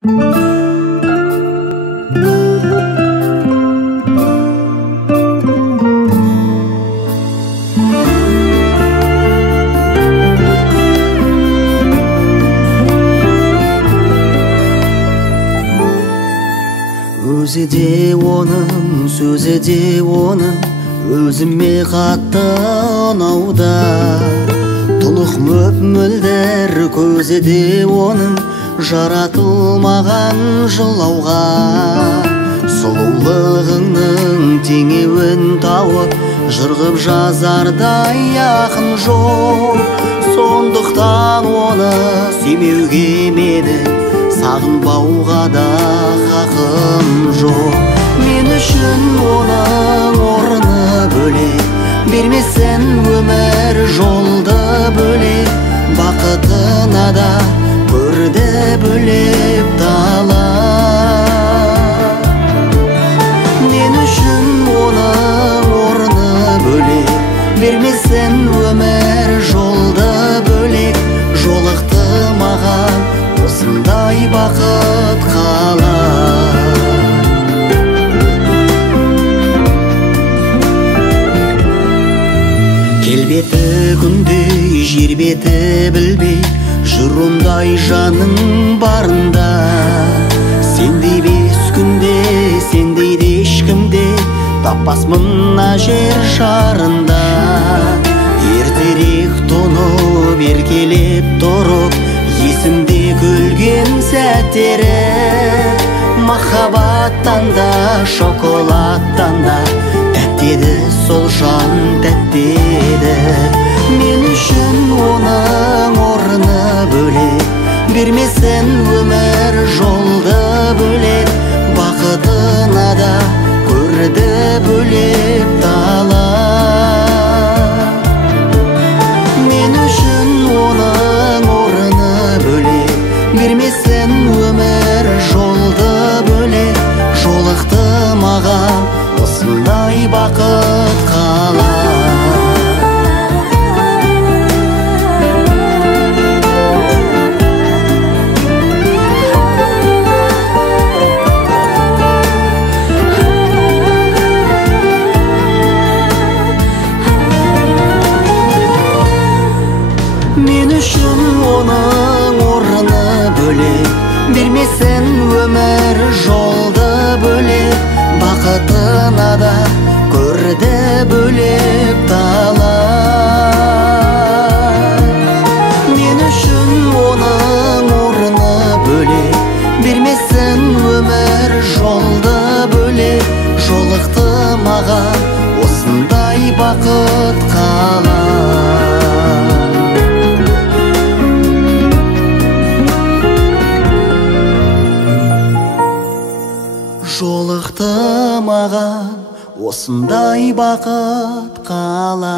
Өзі де оның, сөзі де оның, өзіме қатты ұнауда. Тұнық мөп-мөлдір көзі де оның, жаратылмаған жылауға. Сұлулығыңның теңеуін тауып, жырғып жазардай ақын жоқ. Сондықтан оны сүймеуге менің сағынбауға да хақым жоқ. Мен үшін оның орны бөлек, бермесін өмір жолды бөлек. Бақытына да көрді бөлеп дала. Мен үшін оның орны бөлек, бермесін өмір жолды бөлек. Жолықты маған осындай бақыт қалай. Келбеті күндей, жер беті білбей, жүр ондай жаның барында. Сендей бес күнде, сендей де ешкімде таппас мына жер шарында. Ертерек тұнып, еркелеп тұрып, есімде күлген сәттері. Махаббаттан да, шоколадтан да тәтті еді сол жан, тәтті еді. Мен үшін оның орны бөлек, бермесін өмір жолды бөлек. Бақытына да көрді бөлеп дала. Мен үшін оның орны бөлек, бермесін өмір жолды бөлек. Жолықты маған осындай бақыт қалай. Мен үшін оның орны бөлек, бермесін өмір жолды бөлек. Бақытына да көрді бөлеп дала. Мен үшін оның орны бөлек, бермесін өмір жолды бөлек. Жолықты маған осындай бақыт қалай. Жолықты маған осындай бақыт қалай.